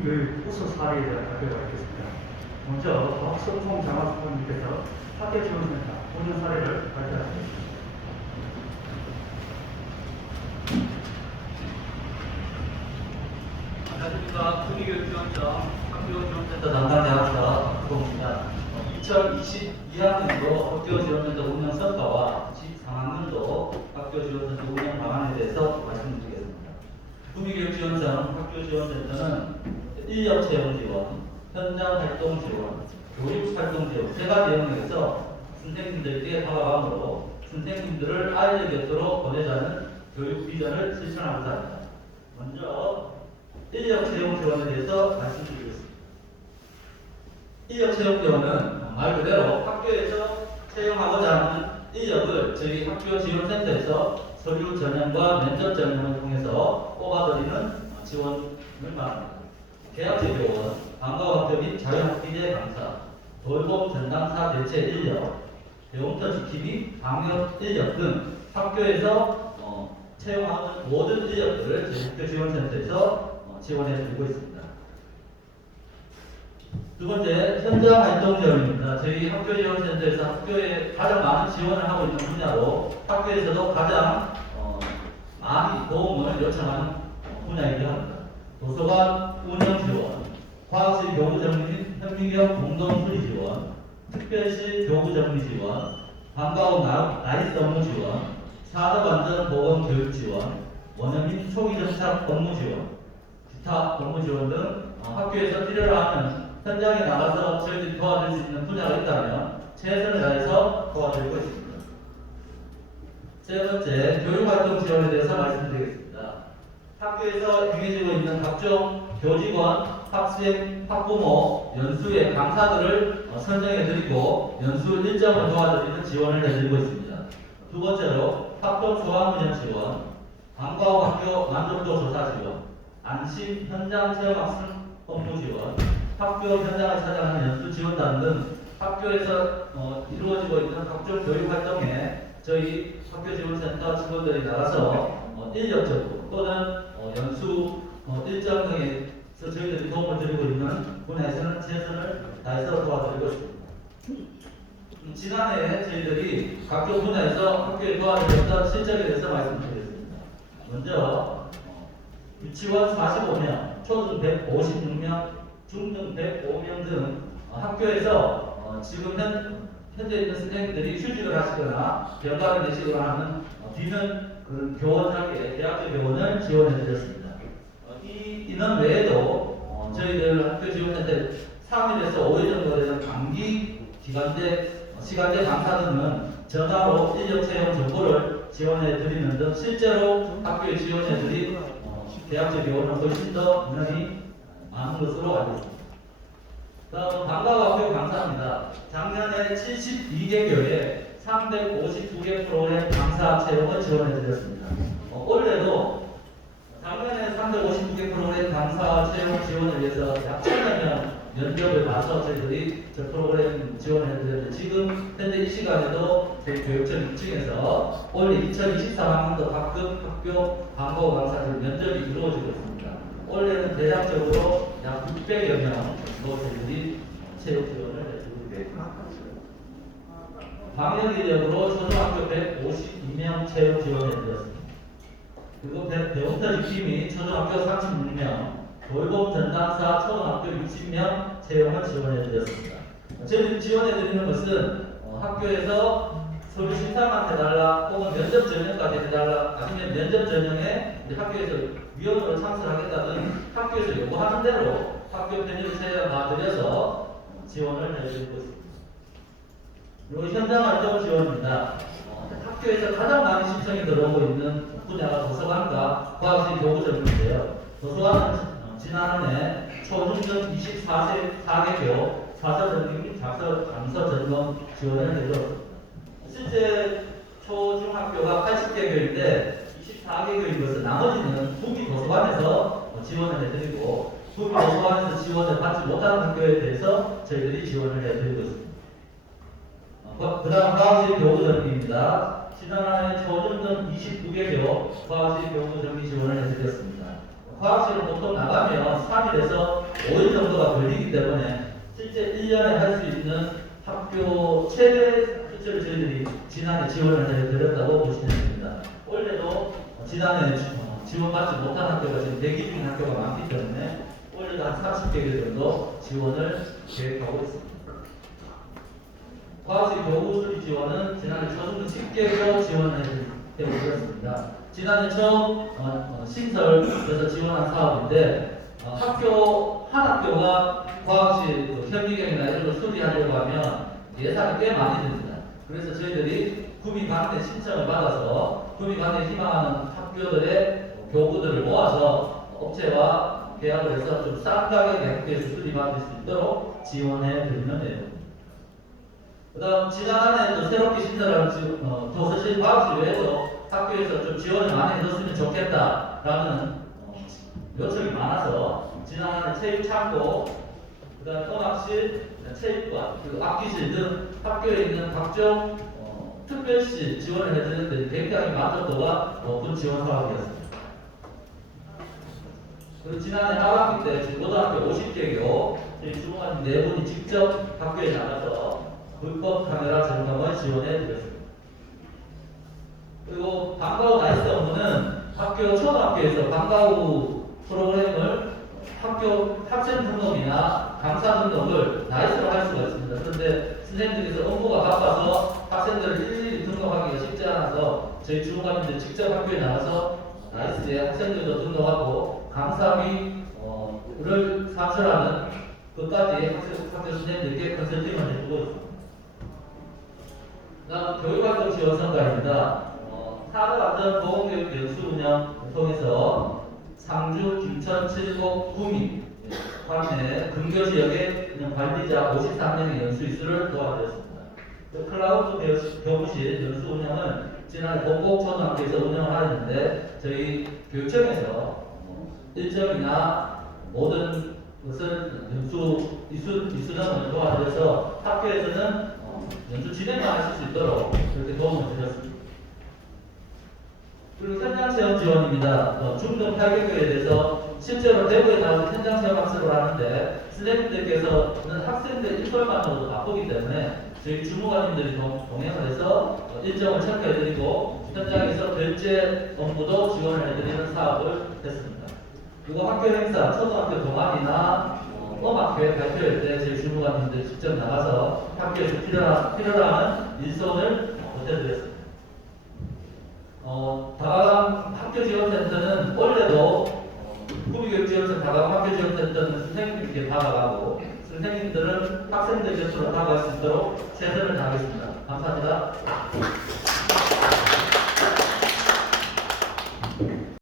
국민교육 우수 사례에 대한 발표가 있겠습니다. 먼저 박성송 장학수님께서 학교 지원센터 운영 사례를 발표하겠습니다. 안녕하십니까. 국민교육지원청 학교지원센터 담당 대학사 박봉입니다. 2022학년도 학교지원센터 운영 성과와 23학년도 학교지원센터 운영 방안에 대해서 말씀드리겠습니다. 국민교육지원청 학교지원센터는 인력 채용 지원, 현장 활동 지원, 교육 활동 지원 세 가지 영역에서 선생님들께 다가감으로 선생님들을 아이들 곁으로 보내자는 교육 비전을 실천하고자 합니다. 먼저 인력 채용 지원에 대해서 말씀드리겠습니다. 인력 채용 지원은 말 그대로 학교에서 채용하고자 하는 인력을 저희 학교 지원센터에서 서류 전형과 면접 전형을 통해서 뽑아드리는 지원을 말합니다. 계약제 교원, 방과학교 및 자유학기제 강사, 돌봄 전담사 대체 인력, 배움터 지킴이, 방역 인력 등 학교에서 어, 채용하는 모든 인력들을 학교 지원센터에서 어, 지원해 드리고 있습니다. 두 번째, 현장 활동 지원입니다. 저희 학교 지원센터에서 학교에 가장 많은 지원을 하고 있는 분야로 학교에서도 가장 어, 많이 도움을 요청하는 어, 분야이기도 합니다. 도서관 운영 지원, 과학실 교부 정리 및 현미경 공동 수리 지원, 특별시 교부 정리 지원, 방과후 나- 나이스 업무 지원, 산업 안전 보건 교육 지원, 원형 및 초기 정착 업무 지원, 기타 업무 지원 등 어, 학교에서 필요로 하는 현장에 나가서 저희들이 도와줄 수 있는 분야가 있다면 최선을 다해서 도와드리고 있습니다. 세 번째, 교육활동 지원에 대해서 말씀드리겠습니다. 학교에서 행해지고 있는 각종 교직원, 학생, 학부모, 연수의 강사들을 어, 선정해드리고 연수 일정을 도와드리는 지원을 해드리고 있습니다. 두 번째로 학교 조합운영 지원, 방과후 학교 만족도 조사 지원, 안심 현장 체험 학생 업무 지원, 학교 현장을 찾아가는 연수 지원단 등 학교에서 어, 이루어지고 있는 각종 교육 활동에 저희 학교 지원센터 직원들이 나가서 어, 인력적으로 또는 어, 연수 어, 일정 등에서 저희들이 도움을 드리고 있는 분야에서는 최선을 다해서 도와드리고 있습니다. 음, 지난해 저희들이 각종 분야에서 학교에 도와드렸던 실적에 대해서 말씀드리겠습니다. 먼저 어, 유치원 45명, 초등 156명, 중등 105명 등 어, 학교에서 어, 지금 현, 현재 있는 선생님들이 휴직을 하시거나 병가를 내시거나 하는 어, 비는 그런 교원 학계, 대학교 교원을 지원해 드렸습니다. 어, 이 인원 외에도 어, 저희들 학교 지원센터 3일에서 5일 정도 되는 단기 기간제 어, 시간제 강사 등은 전화로 인력 채용 정보를 지원해 드리는 등 실제로 학교에 지원해 드린 어, 대학교 교원은 훨씬 더 인원이 많은 것으로 알고 있습니다. 다음 방과학교 강사입니다. 작년에 72개 교회 359개 프로그램 강사 채용을 지원해 드렸습니다. 어, 올해도 작년에 359개 프로그램 강사 채용 지원을 위해서 약 1000여 명 면접을 봐서 저희들이 저 프로그램 지원해 드렸는데 지금 현재 이 시간에도 저희 교육청 2층에서 올해 2023학년도 각급 학교 방과후 강사들 면접이 이루어지고 있습니다. 올해는 대략적으로 약 600여 명으로 저희들이 채용 지원을 해주고 있습니다. 방역 인력으로 초등학교 152명 채용 지원해 드렸습니다. 그리고 배- 배움터 지킴이 초등학교 36명, 돌봄 전담사 초등학교 60명 채용을 지원해 드렸습니다. 저희들이 지원해 드리는 것은 어, 학교에서 서류 신청만 해달라 혹은 면접 전형까지 해달라 아니면 면접 전형에 학교에서 위원으로 참석하겠다든 학교에서 요구하는 대로 학교 편의를 제가 봐드려서 지원을 해드리고 있습니다. 그리고 현장 활동 지원입니다. 어, 학교에서 가장 많이 신청이 들어오고 있는 분야가 도서관과 과학실 교부점인데요. 도서관은 어, 지난해 초중등 24세 4개 교 사서 전공 및 작서 감서 전공 지원을 해드렸습니다. 실제 초중학교가 80개 교인데 24개 교인 것은 나머지는 국비 도서관에서 어, 지원을 해드리고 국비 도서관에서 지원을 받지 못하는 학교에 대해서 저희들이 지원을 해드리고 있습니다. 어, 그 다음 과학실 교부 정비입니다. 지난해 초중등 29개교 과학실 교부 정비 지원을 해드렸습니다. 과학실은 보통 나가면 3일에서 5일 정도가 걸리기 때문에 실제 1년에 할 수 있는 학교 최대 숫자를 저희들이 지난해 지원을 해드렸다고 보시면 됩니다. 올해도 어, 지난해 지원받지 못한 학교가 지금 대기 중인 학교가 많기 때문에 올해도 한 30개 정도 지원을 계획하고 있습니다. 과학실 교구 수리 지원은 지난해 초중고 10개로 지원을 해드렸습니다. 지난해 처음 어, 어, 신설에서 지원한 사업인데 어, 학교 한 학교가 과학실 그 현미경이나 이런 걸 수리하려고 하면 예산이 꽤 많이 듭니다. 그래서 저희들이 구민관내 신청을 받아서 구민관내 희망하는 학교들의 교구들을 모아서 업체와 계약을 해서 좀 싼 가격에 학교에서 수리받을 수 있도록 지원해 드리는 내용입니다. 그 다음 지난 한해또 새롭게 신설한 지- 어, 도서실 과학실 외에도 학교에서 좀 지원을 많이 해줬으면 좋겠다라는 어, 요청이 많아서 지난 한해 체육 창고, 그 다음 음악실, 체육관, 그리고 악기실 등 학교에 있는 각종 어, 특별실 지원을 해드렸는데 굉장히 만족도가 높은 지원 사업이었습니다. 그리고 지난해 하반기 때 고등학교 50개 교 저희 주무관 네 분이 직접 학교에 나가서 불법 카메라 점검을 지원해 드렸습니다. 그리고 방과후 나이스 업무는 학교 초등학교에서 방과후 프로그램을 학교 학생 등록이나 강사 등록을 나이스로 할 수가 있습니다. 그런데 선생님들께서 업무가 바빠서 학생들을 일일이 등록하기가 쉽지 않아서 저희 주무관님들 직접 학교에 나가서 나이스에 학생들도 등록하고 강사비를 산출하는 것까지 학교, 학교 선생님들께 컨설팅을 해주고 있습니다. 다음 교육활동 지원 성과입니다. 어, 사과받은 보건교육 연수 운영 통해서 상주, 김천, 칠곡, 구미, 관내 근교 지역에 있는 관리자 53명의 연수 이수를 도와드렸습니다. 또 클라우드 교무실 연수 운영은 지난해 공곡초등학교에서 운영을 하였는데 저희 교육청에서 어, 일정이나 모든 것을 연수 이수 이수령을 도와드려서 학교에서는 어, 연수 진행만 하실 수 있도록 그렇게 도움을 드렸습니다. 그리고 현장 체험 지원입니다. 어, 중등 8개교에 대해서 실제로 대구에 나와서 현장 체험 학습을 하는데 선생님들께서는 학생들 인솔만으로도 바쁘기 때문에 저희 주무관님들이 동, 동행을 해서 어, 일정을 체크해드리고 현장에서 결제 업무도 지원을 해드리는 사업을 했습니다. 그리고 학교 행사, 초등학교 동아리나 어, 음악회 발표할 때 저희 주무관님들 직접 나가서 학교에서 필요한, 필요한 일손을 어, 보태드렸습니다. 어, 다가강 학교 지원센터는 올해도 어, 구미교육지원센터 다가강 학교 지원센터는 선생님들께 다가가고 선생님들은 학생들 곁으로 다가갈 수 있도록 최선을 다하겠습니다. 감사합니다.